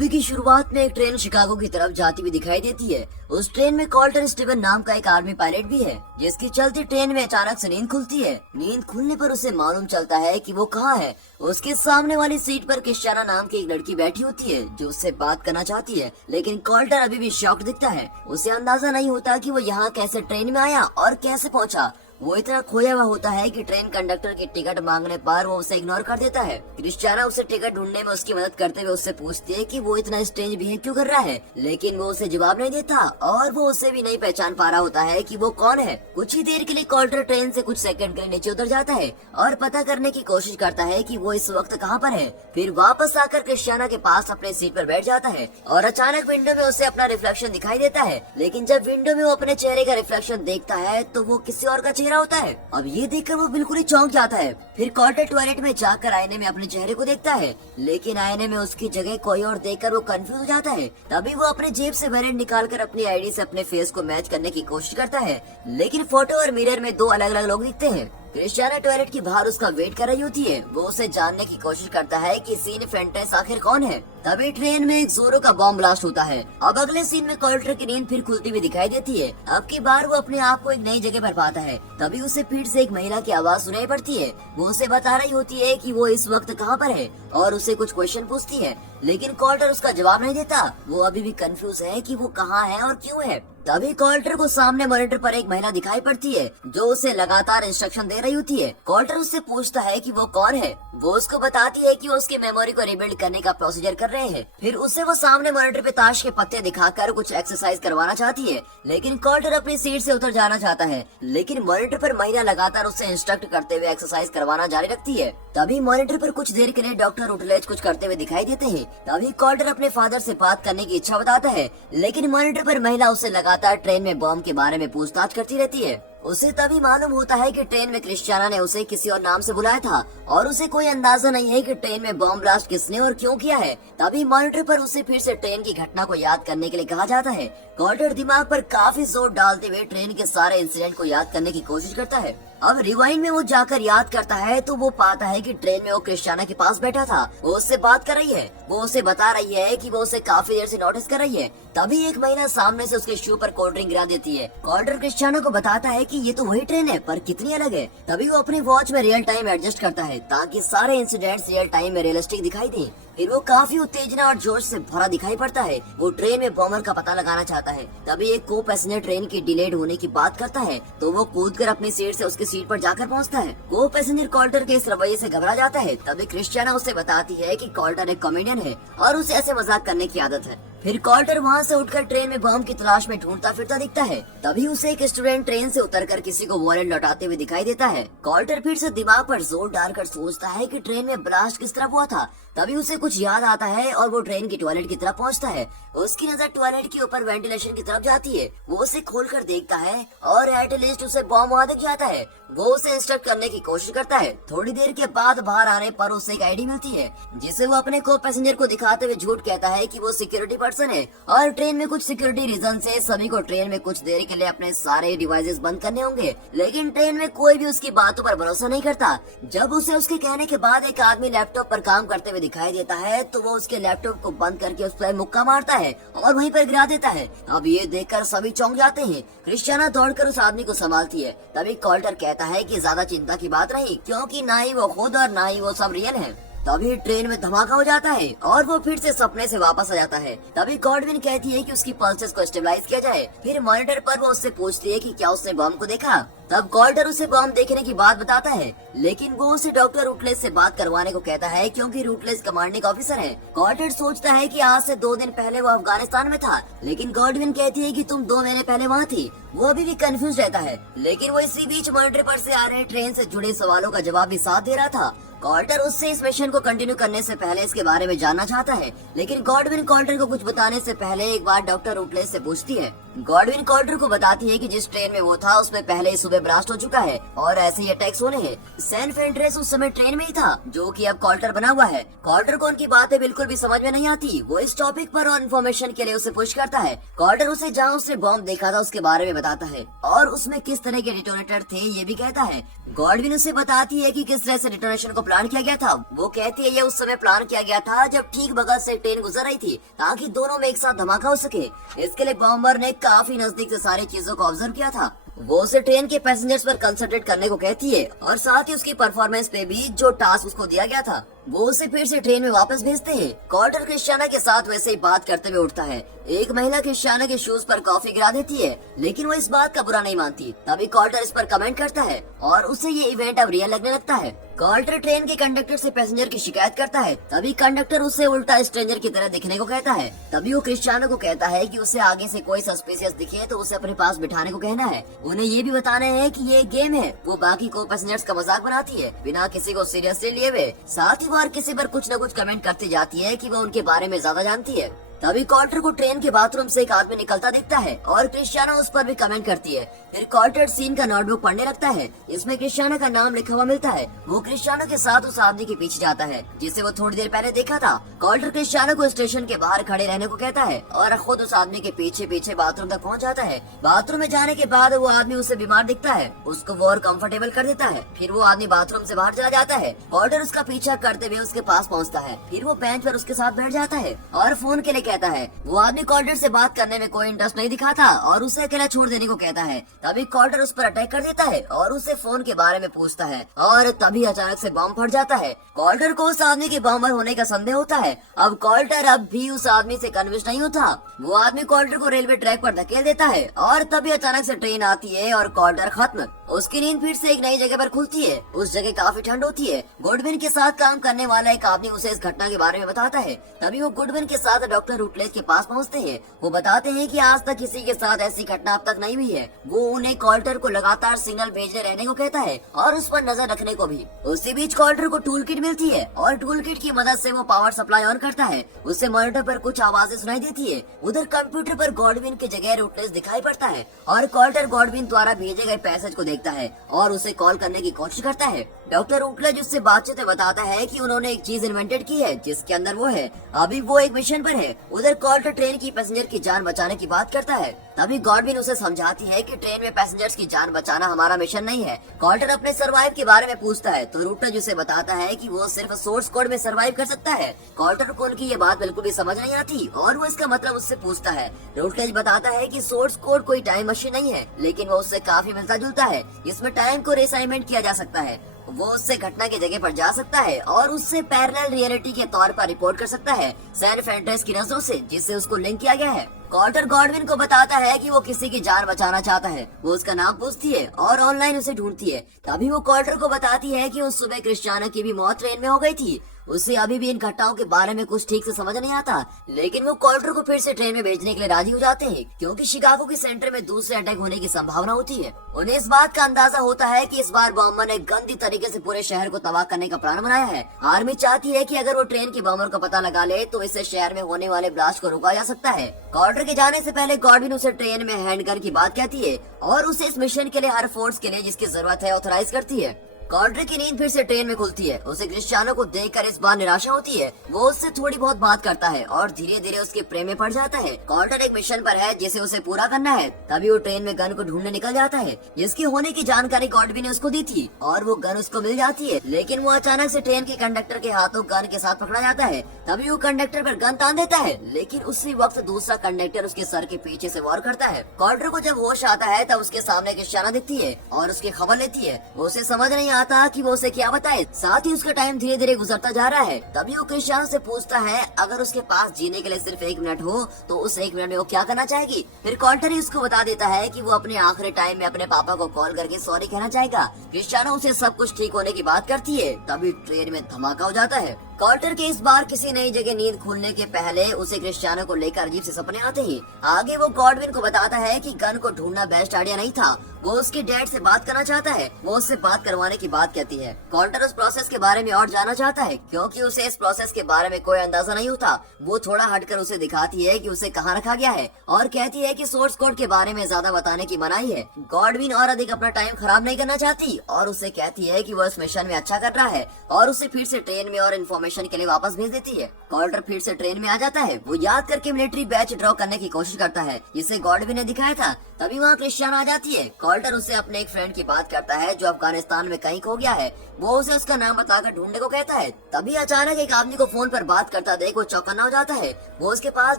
Movie की शुरुआत में एक ट्रेन शिकागो की तरफ जाती हुई दिखाई देती है। उस ट्रेन में कॉल्टर स्टीवन नाम का एक आर्मी पायलट भी है, जिसकी चलती ट्रेन में अचानक से नींद खुलती है। नींद खुलने पर उसे मालूम चलता है कि वो कहाँ है। उसके सामने वाली सीट पर क्रिस्टियाना नाम की एक लड़की बैठी होती है, जो उससे बात करना चाहती है, लेकिन कॉल्टर अभी भी शॉक्ड दिखता है। उसे अंदाजा नहीं होता कि वो यहाँ कैसे ट्रेन में आया और कैसे पहुँचा। वो इतना खोया हुआ होता है कि ट्रेन कंडक्टर की टिकट मांगने पर वो उसे इग्नोर कर देता है। क्रिस्टियाना उसे टिकट ढूंढने में उसकी मदद करते हुए उससे पूछती है कि वो इतना स्ट्रेंज बिहेव क्यों कर रहा है, लेकिन वो उसे जवाब नहीं देता और वो उसे भी नहीं पहचान पा रहा होता है कि वो कौन है। कुछ ही देर के लिए कॉल्टर ट्रेन से कुछ सेकंड के लिए नीचे उतर जाता है और पता करने की कोशिश करता है कि वो इस वक्त कहाँ पर है। फिर वापस आकर क्रिस्टियाना के पास अपने सीट पर बैठ जाता है और अचानक विंडो में उसे अपना रिफ्लेक्शन दिखाई देता है, लेकिन जब विंडो में वो अपने चेहरे का रिफ्लेक्शन देखता है तो वो किसी और का चेहरा होता है। अब ये देखकर वो बिल्कुल ही चौंक जाता है। फिर कॉल्टर टॉयलेट में जाकर आईने में अपने चेहरे को देखता है, लेकिन आईने में उसकी जगह कोई और देखकर वो कंफ्यूज हो जाता है। तभी वो अपने जेब से वॉलेट निकालकर अपनी आईडी से अपने फेस को मैच करने की कोशिश करता है, लेकिन फोटो और मिरर में दो अलग अलग लोग दिखते हैं। क्रिस्टियाना टॉयलेट की बाहर उसका वेट कर रही होती है। वो उसे जानने की कोशिश करता है कि सीन फेंटेस आखिर कौन है। तभी ट्रेन में एक जोरों का बॉम्ब ब्लास्ट होता है। अब अगले सीन में कॉल्टर की नींद फिर खुलती हुई दिखाई देती है। अब की बार वो अपने आप को एक नई जगह पर पाता है। तभी उसे फिर से एक महिला की आवाज सुनाई पड़ती है। वो उसे बता रही होती है कि वो इस वक्त कहाँ पर है और उसे कुछ क्वेश्चन पूछती है, लेकिन कॉल्टर उसका जवाब नहीं देता। वो अभी भी कंफ्यूज है कि वो कहाँ है और क्यों है। तभी कॉल्टर को सामने मॉनिटर पर एक महिला दिखाई पड़ती है, जो उसे लगातार इंस्ट्रक्शन दे रही होती है। कॉल्टर उससे पूछता है कि वो कौन है। वो उसको बताती है कि वो उसकी मेमोरी को रिबिल्ड करने का प्रोसीजर कर रहे हैं। फिर उसे वो सामने मॉनिटर पे ताश के पत्ते दिखाकर कुछ एक्सरसाइज करवाना चाहती है, लेकिन कॉल्टर अपनी सीट से उतर जाना चाहता है, लेकिन मॉनिटर पर महिला लगातार उसे इंस्ट्रक्ट करते हुए एक्सरसाइज करवाना जारी रखती है। तभी मॉनिटर पर कुछ देर के लिए डॉक्टर रुटलेज कुछ करते हुए दिखाई देते हैं। तभी कॉल्टर अपने फादर से बात करने की इच्छा बताता है, लेकिन मॉनिटर पर महिला उसे लगातार ट्रेन में बॉम्ब के बारे में पूछताछ करती रहती है। उसे तभी मालूम होता है कि ट्रेन में क्रिस्टियाना ने उसे किसी और नाम से बुलाया था और उसे कोई अंदाजा नहीं है कि ट्रेन में बॉम्ब ब्लास्ट किसने और क्यों किया है। तभी मॉनिटर पर उसे फिर से ट्रेन की घटना को याद करने के लिए कहा जाता है। कॉल्टर दिमाग पर काफी जोर डालते हुए ट्रेन के सारे इंसिडेंट को याद करने की कोशिश करता है। अब रिवाइंड में वो जाकर याद करता है तो वो पाता है कि ट्रेन में वो क्रिस्टियाना के पास बैठा था। वो उससे बात कर रही है। वो उसे बता रही है कि वो उसे काफी देर से नोटिस कर रही है। तभी एक महिला सामने से उसके शू पर कोल्ड ड्रिंक गिरा देती है। कॉल्टर क्रिस्टियाना को बताता है कि ये तो वही ट्रेन है, पर कितनी अलग है। तभी वो अपनी वॉच में रियल टाइम एडजस्ट करता है ताकि सारे इंसिडेंट्स रियल टाइम में रियलिस्टिक दिखाई दें। फिर वो काफी उत्तेजना और जोश से भरा दिखाई पड़ता है। वो ट्रेन में बॉम्बर का पता लगाना चाहता है। तभी एक को पैसेंजर ट्रेन की डिलेड होने की बात करता है, तो वो कूदकर अपनी सीट से उसकी सीट पर जाकर पहुंचता है। को पैसेंजर कॉल्टर के इस रवैये से घबरा जाता है। तभी क्रिस्टियाना उसे बताती है कि कॉल्टर एक कॉमेडियन है और उसे ऐसे मजाक करने की आदत है। फिर कॉल्टर वहाँ से उठकर ट्रेन में बॉम्ब की तलाश में ढूंढता फिरता दिखता है। तभी उसे एक स्टूडेंट ट्रेन से उतरकर किसी को वॉलेट लौटाते हुए दिखाई देता है। कॉल्टर फिर से दिमाग पर जोर डालकर सोचता है कि ट्रेन में ब्लास्ट किस तरह हुआ था। तभी उसे कुछ याद आता है और वो ट्रेन की टॉयलेट की तरफ पहुंचता है। उसकी नजर टॉयलेट के ऊपर वेंटिलेशन की तरफ जाती है। वो उसे खोलकर देखता है और एटलीस्ट उसे बॉम्ब वहाँ दिख जाता है। वो उसे इंस्ट्रक्ट करने की कोशिश करता है। थोड़ी देर के बाद बाहर आने पर उसे एक आईडी मिलती है, जिसे वो अपने को पैसेंजर को दिखाते हुए झूठ कहता है कि वो सिक्योरिटी पर्सन है और ट्रेन में कुछ सिक्योरिटी रीजन से सभी को ट्रेन में कुछ देर के लिए अपने सारे डिवाइसेस बंद करने होंगे, लेकिन ट्रेन में कोई भी उसकी बातों पर भरोसा नहीं करता। जब उसे उसके कहने के बाद एक आदमी लैपटॉप पर काम करते हुए दिखाई देता है, तो वो उसके लैपटॉप को बंद करके उस पर मुक्का मारता है और वहीं पर गिरा देता है। अब ये देखकर सभी चौंक जाते हैं। क्रिस्टियाना दौड़कर उस आदमी को संभालती है। तभी कॉल्टर कहता है कि ज्यादा चिंता की बात नहीं, क्योंकि ना ही वो खुद और ना ही वो सब रियल है। तभी ट्रेन में धमाका हो जाता है और वो फिर से सपने से वापस आ जाता है। तभी गॉडविन कहती है कि उसकी पल्सेस को स्टेबलाइज किया जाए। फिर मॉनिटर पर वो उससे पूछती है कि क्या उसने बॉम्ब को देखा। तब कॉल्टर उसे बॉम्ब देखने की बात बताता है, लेकिन वो उसे डॉक्टर रूटलेज से बात करवाने को कहता है, क्योंकि रूटलेज कमांडिंग ऑफिसर है। कॉल्टर सोचता है कि आज से 2 दिन पहले वो अफगानिस्तान में था, लेकिन गॉडविन कहती है कि तुम 2 महीने पहले वहाँ थी। वो अभी भी कंफ्यूज रहता है, लेकिन वो इसी बीच मॉनिटर पर से आ रहे ट्रेन से जुड़े सवालों का जवाब भी साथ दे रहा था। कॉल्टर उससे इस मिशन को कंटिन्यू करने से पहले इसके बारे में जानना चाहता है, लेकिन गॉडविन कॉल्टर को कुछ बताने से पहले एक बार डॉक्टर रूटलेज से पूछती है गॉडविन कॉल्टर को बताती है कि जिस ट्रेन में वो था उसमें पहले ही सुबह ब्लास्ट हो चुका है और ऐसे ही अटैक्स होने हैं। सैन फेंड्रेस उस समय ट्रेन में ही था जो कि अब कॉल्टर बना हुआ है। कॉल्टर को उनकी बातें बिल्कुल भी समझ में नहीं आती। वो इस टॉपिक पर और इन्फॉर्मेशन के लिए उसे पुश करता है। कॉल्टर उसे जहाँ उसने बॉम्ब देखा था उसके बारे में बताता है और उसमें किस तरह के डिटोनेटर थे ये भी कहता है। गॉडविन उसे बताती है कि किस तरह से डिटोनेशन को प्लान किया गया था। वो कहती है ये उस समय प्लान किया गया था जब ठीक बगल से ट्रेन गुजर रही थी ताकि दोनों में एक साथ धमाका हो सके। इसके लिए बॉम्बर ने काफी नजदीक से सारी चीजों को ऑब्जर्व किया था। वो उसे ट्रेन के पैसेंजर्स पर कंसंट्रेट करने को कहती है और साथ ही उसकी परफॉर्मेंस पे भी जो टास्क उसको दिया गया था वो उसे फिर से ट्रेन में वापस भेजते हैं। कॉल्टर क्रिस्टियाना के साथ वैसे ही बात करते हुए उठता है। एक महिला क्रिस्टियाना के शूज पर कॉफी गिरा देती है लेकिन वो इस बात का बुरा नहीं मानती। तभी कॉल्टर इस पर कमेंट करता है और उसे ये इवेंट अब रियल लगने लगता है। कॉल्टर ट्रेन के कंडक्टर से पैसेंजर की शिकायत करता है। तभी कंडक्टर उसे उल्टा स्ट्रेंजर की तरह दिखने को कहता है। तभी वो क्रिस्टियानो को कहता है कि उसे आगे से कोई सस्पिशियस दिखे तो उसे अपने पास बिठाने को कहना है। उन्हें ये भी बताना है कि ये गेम है। वो बाकी को पैसेंजर्स का मजाक बनाती है बिना किसी को सीरियसली लिए हुए। साथ ही वो हर किसी पर कुछ न कुछ कमेंट करती जाती है कि वो उनके बारे में ज्यादा जानती है। तभी कॉल्टर को ट्रेन के बाथरूम से एक आदमी निकलता दिखता है और क्रिस्टियाना उस पर भी कमेंट करती है। फिर कॉल्टर सीन का नोटबुक पढ़ने लगता है। इसमें क्रिस्टियाना का नाम लिखा हुआ मिलता है। वो क्रिस्टियाना के साथ उस आदमी के पीछे जाता है जिसे वो थोड़ी देर पहले देखा था। कॉल्टर क्रिस्टियाना को स्टेशन के बाहर खड़े रहने को कहता है और खुद उस आदमी के पीछे पीछे बाथरूम तक पहुंच जाता है। बाथरूम में जाने के बाद वो आदमी उसे बीमार दिखता है। उसको वो और कम्फर्टेबल कर देता है। फिर वो आदमी बाथरूम से बाहर चला जाता है। कॉल्टर उसका पीछा करते हुए उसके पास पहुँचता है। फिर वो बेंच पर उसके साथ बैठ जाता है और फोन के लिए कहता है। वो आदमी कॉल्टर से बात करने में कोई इंटरेस्ट नहीं दिखाता और उसे अकेला छोड़ देने को कहता है। तभी कॉल्टर उस पर अटैक कर देता है और उसे फोन के बारे में पूछता है और तभी अचानक से बम फट जाता है। कॉल्टर को उस आदमी के बॉम्बर होने का संदेह होता है। अब कॉल्टर अब भी उस आदमी से कन्विंस नहीं होता। वो आदमी कॉल्टर को रेलवे ट्रैक पर धकेल देता है और तभी अचानक से ट्रेन आती है और कॉल्टर खत्म। उसकी नींद फिर से एक नई जगह पर खुलती है। उस जगह काफी ठंड होती है। गुडविन के साथ काम करने वाला एक आदमी उसे इस घटना के बारे में बताता है। तभी वो गुडविन के साथ डॉक्टर रूटलेज के पास पहुंचते हैं। वो बताते हैं कि आज तक किसी के साथ ऐसी घटना अब तक नहीं हुई है। वो उन्हें कॉल्टर को लगातार सिग्नल भेजने रहने को कहता है और उस पर नजर रखने को भी। उसी बीच कॉल्टर को टूल किट मिलती है और टूल किट की मदद से वो पावर सप्लाई ऑन करता है। उससे मॉनिटर पर कुछ आवाजें सुनाई देती है। उधर कंप्यूटर पर गॉडविन की जगह रूटलेज दिखाई पड़ता है और कॉल्टर गॉडविन द्वारा भेजे गए पैसेज को देखता है और उसे कॉल करने की कोशिश करता है। डॉक्टर रूटलेज उससे बातचीत में बताता है कि उन्होंने एक चीज इन्वेंटेड की है जिसके अंदर वो है। अभी वो एक मिशन पर है। उधर कॉल्टर ट्रेन की पैसेंजर की जान बचाने की बात करता है। तभी गॉडविन उसे समझाती है कि ट्रेन में पैसेंजर्स की जान बचाना हमारा मिशन नहीं है। कॉल्टर अपने सर्वाइव के बारे में पूछता है तो रूटलेज उसे बताता है कि वो सिर्फ सोर्स कोड में सर्वाइव कर सकता है। कॉल्टर को उनकी ये बात बिल्कुल भी समझ नहीं आती और वो इसका मतलब उससे पूछता है। रूटलेज बताता है कि सोर्स कोड कोई टाइम मशीन नहीं है लेकिन वो उससे काफी मिलता जुलता है। इसमें टाइम को रिअसाइनमेंट किया जा सकता है। वो उससे घटना की जगह पर जा सकता है और उससे पैरेलल रियलिटी के तौर पर रिपोर्ट कर सकता है सैन फेंड्रेस की नजरों से जिससे उसको लिंक किया गया है। कॉल्टर गॉडविन को बताता है कि वो किसी की जान बचाना चाहता है। वो उसका नाम पूछती है और ऑनलाइन उसे ढूंढती है। तभी वो कॉल्टर को बताती है कि उस सुबह क्रिस्टियाना की भी मौत ट्रेन में हो गई थी। उसे अभी भी इन घटनाओं के बारे में कुछ ठीक से समझ नहीं आता लेकिन वो कॉल्टर को फिर से ट्रेन में भेजने के लिए राजी हो जाते हैं क्योंकि शिकागो के सेंटर में दूसरे अटैक होने की संभावना होती है। उन्हें इस बात का अंदाजा होता है कि इस बार बॉम्बर ने गंदी तरीके से पूरे शहर को तबाह करने का प्लान बनाया है। आर्मी चाहती है कि अगर वो ट्रेन के बॉम्बर का पता लगा ले तो इससे शहर में होने वाले ब्लास्ट को रोका जा सकता है। कॉल्टर के जाने से पहले गॉडविन उसे ट्रेन में हैंडगन की बात कहती है और उसे इस मिशन के लिए हर फोर्स के लिए जिसकी जरूरत है ऑथराइज करती है। कॉल्टर की नींद फिर से ट्रेन में खुलती है। उसे क्रिस्टियानो को देखकर इस बार निराशा होती है। वो उससे थोड़ी बहुत बात करता है और धीरे धीरे उसके प्रेम में पड़ जाता है। कॉल्टर एक मिशन पर है जिसे उसे पूरा करना है। तभी वो ट्रेन में गन को ढूंढने निकल जाता है जिसकी होने की जानकारी गॉडविन ने उसको दी थी और वो गन उसको मिल जाती है लेकिन वो अचानक से ट्रेन के कंडक्टर के हाथों गन के साथ पकड़ा जाता है। तभी वो कंडक्टर पर गन तान देता है लेकिन उसी वक्त दूसरा कंडक्टर उसके सर के पीछे से वार करता है। कॉल्टर को जब होश आता है तब उसके सामने क्रिस्टियाना दिखती है और उसकी खबर लेती है। उसे समझ नहीं आता कि वो उसे क्या बताए। साथ ही उसका टाइम धीरे धीरे गुजरता जा रहा है। तभी वो क्रिस्टियानो से पूछता है अगर उसके पास जीने के लिए सिर्फ 1 मिनट हो तो उस 1 मिनट में वो क्या करना चाहेगी। फिर कॉल्टर ही उसको बता देता है कि वो अपने आखिरी टाइम में अपने पापा को कॉल करके सॉरी कहना चाहेगा। क्रिस्टियानो उसे सब कुछ ठीक होने की बात करती है। तभी ट्रेन में धमाका हो जाता है। कॉल्टर के इस बार किसी नई जगह नींद खुलने के पहले उसे क्रिस्टियानो को लेकर अजीब से सपने आते हैं। आगे वो गॉडविन को बताता है कि गन को ढूंढना बेस्ट आइडिया नहीं था। वो उसके डैड से बात करना चाहता है। वो उससे बात करवाने की बात कहती है। कॉल्टर उस प्रोसेस के बारे में और जानना चाहता है क्योंकि उसे इस प्रोसेस के बारे में कोई अंदाजा नहीं होता। वो थोड़ा हटकर उसे दिखाती है कि उसे कहाँ रखा गया है और कहती है कि सोर्स कोड के बारे में ज्यादा बताने की मनाही है। गॉडविन और अधिक अपना टाइम खराब नहीं करना चाहती और उसे कहती है कि वो इस मिशन में अच्छा कर रहा है और उसे फिर से ट्रेन में और इन्फॉर्मेशन के लिए वापस भेज देती है। कॉल्टर फिर से ट्रेन में आ जाता है। वो याद करके मिलिट्री बैच ड्रॉ करने की कोशिश करता है जिसे गॉडविन ने दिखाया था। तभी वहाँ क्रिस्टियानो आ जाती है। कॉल्टर उसे अपने एक फ्रेंड की बात करता है जो अफगानिस्तान में कहीं खो गया है। वो उसे उसका नाम बताकर ढूंढने को कहता है। तभी अचानक एक आदमी को फोन पर बात करता देख वो चौकन्ना हो जाता है। वो उसके पास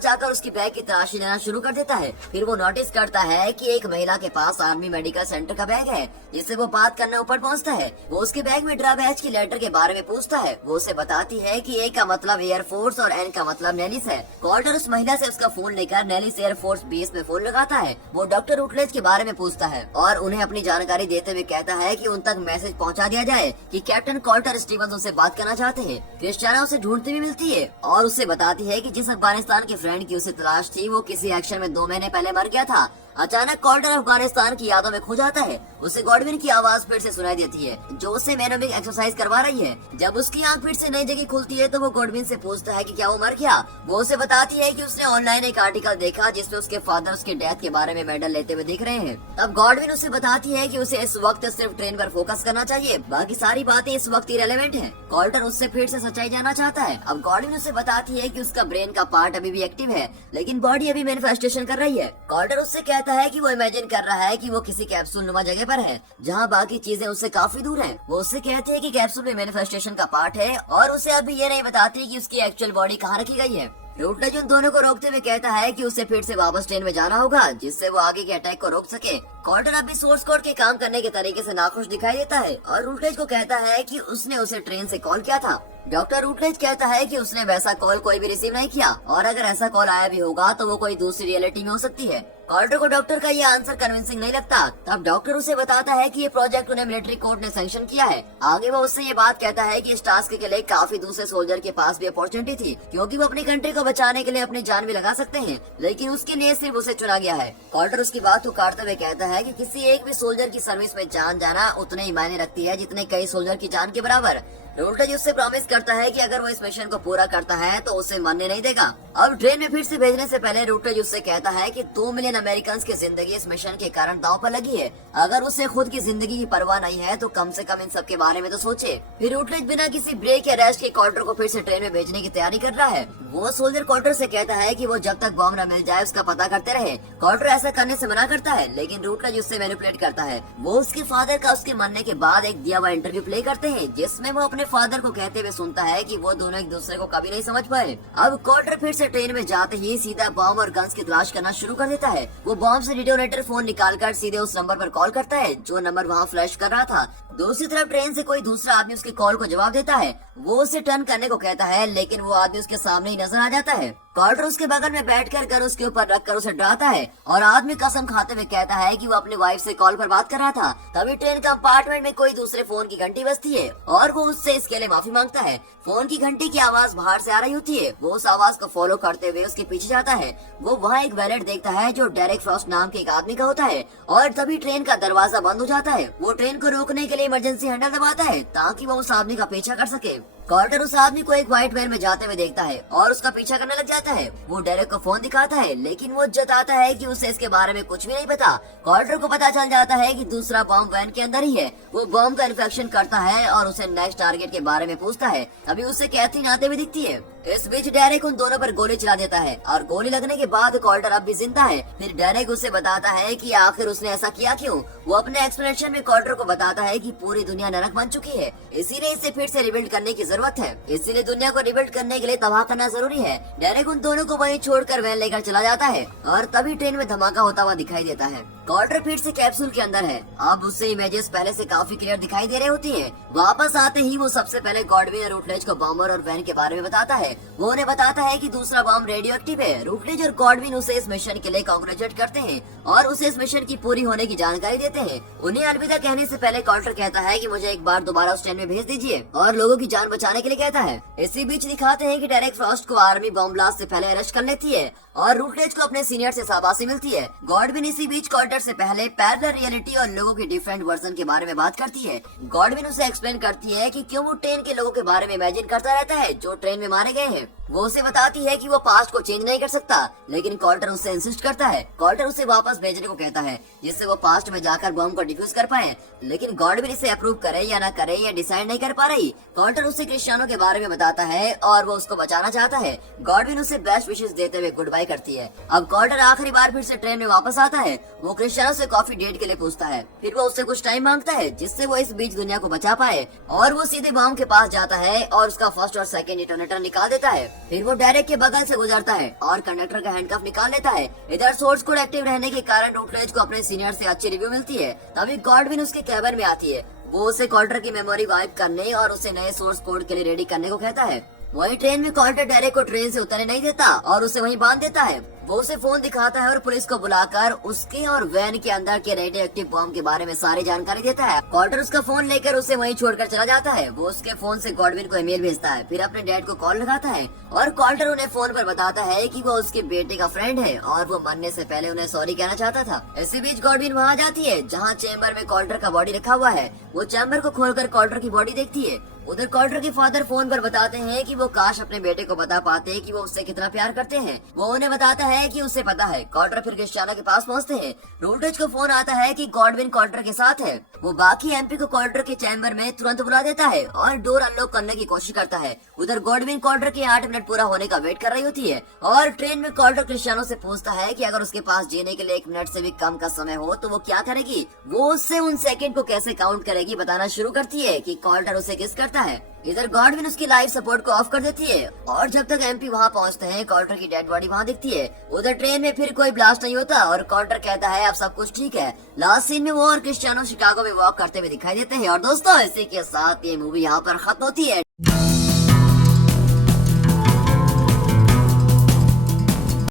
जाकर उसकी बैग की तलाशी लेना शुरू कर देता है। फिर वो नोटिस करता है कि एक महिला के पास आर्मी मेडिकल सेंटर का बैग है जिससे वो बात करने ऊपर पहुंचता है। वो उसके बैग में ड्रा बैच की लेटर के बारे में पूछता है। वो उसे बताती है कि ए का मतलब एयरफोर्स और एन का मतलब नेलिस है। कॉल्टर उस महिला से उसका फोन लेकर नेलिस एयरफोर्स बेस में फोन लगाता है। वो डॉक्टर रूटलेज के बारे में पूछता है और उन्हें अपनी जानकारी देते हुए कहता है कि उन तक मैसेज पहुंचा दिया जाए कि कैप्टन कॉल्टर स्टीवंस उनसे बात करना चाहते हैं। क्रिस्टियानो उसे ढूंढती हुई मिलती है और उससे बताती है कि जिस अफगानिस्तान के फ्रेंड की उसे तलाश थी वो किसी एक्शन में 2 महीने पहले मर गया था। अचानक कॉल्टर अफगानिस्तान की यादों में खो जाता है। उसे गॉडविन की आवाज फिर से सुनाई देती है जो उसे मेनोमिक एक्सरसाइज करवा रही है। जब उसकी आंख फिर से नई जगह खुलती है तो वो गॉडविन से पूछता है कि क्या वो मर गया। वो उसे बताती है कि उसने ऑनलाइन एक आर्टिकल देखा जिसमें उसके फादर उसके डेथ के बारे में मेडल लेते हुए दिख रहे हैं। तब गॉडविन उसे बताती है कि उसे इस वक्त सिर्फ ट्रेन पर फोकस करना चाहिए, बाकी सारी बातें इस वक्त इरेलेवेंट है। कॉल्टर उससे फिर से सच्चाई जानना चाहता है। अब गॉडविन उसे बताती है कि उसका ब्रेन का पार्ट अभी भी एक्टिव है लेकिन बॉडी अभी मैनिफेस्टेशन कर रही है। कॉल्टर उससे कहता है कि वो इमेजिन कर रहा है कि वो किसी कैप्सूल नुमा जगह पर है जहाँ बाकी चीजें उससे काफी दूर हैं। वो उससे कहते हैं कि कैप्सूल में मैनिफेस्टेशन का पार्ट है और उसे अभी ये नहीं बताती कि उसकी एक्चुअल बॉडी कहाँ रखी गई है। रूटलेज उन दोनों को रोकते हुए कहता है कि उसे फिर से वापस ट्रेन में जाना होगा जिससे वो आगे के अटैक को रोक सके। कॉल्टर अभी सोर्स कोड के काम करने के तरीके से नाखुश दिखाई देता है और रूटलेज को कहता है कि उसने उसे ट्रेन से कॉल किया था। डॉक्टर रूटलेज कहता है कि उसने वैसा कॉल कोई भी रिसीव नहीं किया और अगर ऐसा कॉल आया भी होगा तो वो कोई दूसरी रियलिटी में हो सकती है। कॉल्टर को डॉक्टर का ये आंसर कन्विंसिंग नहीं लगता। तब डॉक्टर उसे बताता है कि ये प्रोजेक्ट उन्हें मिलिट्री कोर्ट ने सैंक्शन किया है। आगे वो उससे ये बात कहता है कि इस टास्क के लिए काफी दूसरे सोल्जर के पास भी अपॉर्चुनिटी थी क्योंकि वो अपनी कंट्री को बचाने के लिए अपनी जान भी लगा सकते हैं लेकिन उसके लिए सिर्फ उसे चुना गया है। कॉल्टर उसकी बात को काटते हुए कहता है कि किसी एक भी सोल्जर की सर्विस में जान जाना उतने ही मायने रखती है जितने कई सोल्जर की जान के बराबर। रूटलेज उससे प्रॉमिस करता है कि अगर वो इस मिशन को पूरा करता है तो उसे मरने नहीं देगा। अब ट्रेन में फिर से भेजने से पहले रूटलेज उससे कहता है कि 2 मिलियन अमेरिकन की जिंदगी इस मिशन के कारण दांव पर लगी है। अगर उसे खुद की जिंदगी की परवाह नहीं है तो कम से कम इन सब के बारे में तो सोचे। फिर रूटलेज बिना किसी ब्रेक या रेस्ट के कॉल्टर को फिर से ट्रेन में भेजने की तैयारी कर रहा है। वो सोल्जर कॉल्टर से कहता है कि वो जब तक बॉम्ब न मिल जाए उसका पता करते रहे। कॉल्टर ऐसा करने से मना करता है लेकिन रूटलेज उससे मैनिपुलेट करता है। वो उसके फादर का उसके मरने के बाद एक दिया हुआ इंटरव्यू प्ले करते हैं जिसमें वो अपने फादर को कहते हुए सुनता है कि वो दोनों एक दूसरे को कभी नहीं समझ पाए। अब कॉल्टर फिर से ट्रेन में जाते ही सीधा बॉम्ब और गन्स की तलाश करना शुरू कर देता है। वो बॉम्ब से डिटोनेटर फोन निकालकर सीधे उस नंबर पर कॉल करता है जो नंबर वहाँ फ्लैश कर रहा था। दूसरी तरफ ट्रेन से कोई दूसरा आदमी उसके कॉल को जवाब देता है। वो उसे टर्न करने को कहता है लेकिन वो आदमी उसके सामने ही नजर आ जाता है। कॉल्टर उसके बगल में बैठकर कर उसके ऊपर रखकर उसे डराता है और आदमी कसम खाते हुए कहता है कि वो अपनी वाइफ से कॉल पर बात कर रहा था। तभी ट्रेन कंपार्टमेंट में कोई दूसरे फोन की घंटी बजती है और वो उससे इसके लिए माफी मांगता है। फोन की घंटी की आवाज बाहर से आ रही होती है। वो उस आवाज को फॉलो करते हुए उसके पीछे जाता है। वो वहाँ एक वैलेट देखता है जो डेरेक फ्रॉस्ट नाम के एक आदमी का होता है और तभी ट्रेन का दरवाजा बंद हो जाता है। वो ट्रेन को रोकने के लिए इमरजेंसी हैंडल दबाता है ताकि वो उस आदमी का पीछा कर सके। कॉल्टर उस आदमी को एक व्हाइट वैन में जाते हुए देखता है और उसका पीछा करने लग जाता है। वो डेरेक को फोन दिखाता है लेकिन वो जताता है कि उसे इसके बारे में कुछ भी नहीं पता। कॉल्टर को पता चल जाता है कि दूसरा बॉम्ब वैन के अंदर ही है। वो बॉम्ब का इन्फेक्शन करता है और उसे नेक्स्ट टारगेट के बारे में पूछता है। तभी उसे कैथरीन आते हुए दिखती है। इस बीच डेरेक उन दोनों पर गोली चला देता है और गोली लगने के बाद कॉल्टर अब भी जिंदा है। फिर डेरेक उसे बताता है कि आखिर उसने ऐसा किया क्यों। वो अपने एक्सप्लेनेशन में कॉल्टर को बताता है कि पूरी दुनिया नरक बन चुकी है इसीलिए इसे फिर से रिबिल्ड करने की जरूरत है। इसीलिए दुनिया को रिबिल्ड करने के लिए तबाह करना जरूरी है। डेरेक उन दोनों को वहीं छोड़कर वैन लेकर चला जाता है और तभी ट्रेन में धमाका होता हुआ दिखाई देता है। कॉल्टर फिर से कैप्सूल के अंदर है। अब उससे इमेजेस पहले से काफी क्लियर दिखाई दे रही होती हैं। वापस आते ही वो सबसे पहले गॉडविन और रूटलेज को बॉम्बर और वैन के बारे में बताता है है वो उन्हें बताता है कि दूसरा बॉम्ब रेडियो एक्टिव है। रूटलेज और गॉडविन उसे इस मिशन के लिए कांग्रेचुलेट करते हैं और उसे इस मिशन की पूरी होने की जानकारी देते हैं। उन्हें अलविदा कहने से पहले कार्टर कहता है कि मुझे एक बार दोबारा उस ट्रेन में भेज दीजिए और लोगों की जान बचाने के लिए कहता है। इसी बीच दिखाते हैं कि डेरेक फ्रॉस्ट को आर्मी बॉम्ब ब्लास्ट से पहले अरेस्ट कर लेती है और रूटलेज को अपने सीनियर से शाबाशी मिलती है। गॉडविन इसी बीच कार्टर से पहले पैरेलल रियलिटी और लोगों के डिफरेंट वर्जन के बारे में बात करती है। गॉडविन उसे एक्सप्लेन करती है कि क्यों वो ट्रेन के लोगों के बारे में इमेजिन करता रहता है जो ट्रेन में मारे गए हैं। वो उसे बताती है कि वो पास्ट को चेंज नहीं कर सकता, लेकिन कार्टर उससे इंसिस्ट करता है। कार्टर उसे वापस भेजने को कहता है जिससे वो पास्ट में जाकर बम को डिफ्यूज कर पाए, लेकिन गॉडविन इसे अप्रूव करे या ना करे या डिसाइड नहीं कर पा रही। कार्टर उसे क्रिश्चियनो के बारे में बताता है और वो उसको बचाना चाहता है। गॉडविन उसे बेस्ट विशेष देते हुए गुड बाय करती है। अब कार्टर आखिरी बार फिर से ट्रेन में वापस आता है। वो क्रिश्चियनो से कॉफी डेट के लिए पूछता है, फिर वो उससे कुछ टाइम मांगता है जिससे वो इस बीच दुनिया को बचा पाए और वो सीधे बॉम्ब के पास जाता है और उसका फर्स्ट और सेकंड डिटोनेटर निकाल देता है। फिर वो डायरेक्ट के बगल से गुजरता है और कंडक्टर का हैंडकफ निकाल लेता है। इधर सोर्स कोड एक्टिव रहने के कारण रूटलेज को अपने सीनियर से अच्छी रिव्यू मिलती है। तभी गॉडविन उसके कैबिन में आती है। वो उसे कार्टर की मेमोरी वाइप करने और उसे नए सोर्स कोड के लिए रेडी करने को कहता है। वही ट्रेन में कार्टर डेरेक को ट्रेन से उतरने नहीं देता और उसे वहीं बांध देता है। वो उसे फोन दिखाता है और पुलिस को बुलाकर उसके और वैन के अंदर के रेडियो एक्टिव बॉम्ब के बारे में सारी जानकारी देता है। कार्टर उसका फोन लेकर उसे वहीं छोड़कर चला जाता है। वो उसके फोन से गॉडविन को ईमेल भेजता है, फिर अपने डैड को कॉल लगाता है और कार्टर उन्हें फोन पर बताता है कि वो उसके बेटे का फ्रेंड है और वो मरने से पहले उन्हें सॉरी कहना चाहता था। इसी बीच गॉडविन वहाँ जाती है जहाँ चेम्बर में कार्टर का बॉडी रखा हुआ है। वो चैम्बर को खोलकर कार्टर की बॉडी देखती है। उधर कार्टर के फादर फोन पर बताते हैं कि वो काश अपने बेटे को बता पाते कि वो उससे कितना प्यार करते हैं। वो उन्हें बताता है कि उसे पता है। कार्टर फिर क्रिश्चियानो के पास पहुंचते हैं। रूटलेज को फोन आता है कि गॉडविन कार्टर के साथ है। वो बाकी एमपी को कार्टर के चैम्बर में तुरंत बुला देता है और डोर अनलॉक करने की कोशिश करता है। उधर गॉडविन कार्टर के 8 मिनट पूरा होने का वेट कर रही होती है और ट्रेन में कार्टर क्रिश्चियानो से पूछता है कि अगर उसके पास जीने के लिए 1 मिनट से भी कम का समय हो तो वो क्या करेगी। वो उससे उन सेकंड को कैसे काउंट करेगी बताना शुरू करती है कि कार्टर उसे किस करता है। इधर गॉडविन उसकी लाइफ सपोर्ट को ऑफ कर देती है और जब तक एमपी वहाँ पहुँचते हैं कार्टर की डेड बॉडी वहाँ दिखती है। उधर ट्रेन में फिर कोई ब्लास्ट नहीं होता और कार्टर कहता है अब सब कुछ ठीक है। लास्ट सीन में वो और क्रिश्चियानो शिकागो में वॉक करते हुए दिखाई देते हैं। और दोस्तों इसी के साथ ये मूवी यहाँ पर खत्म होती है।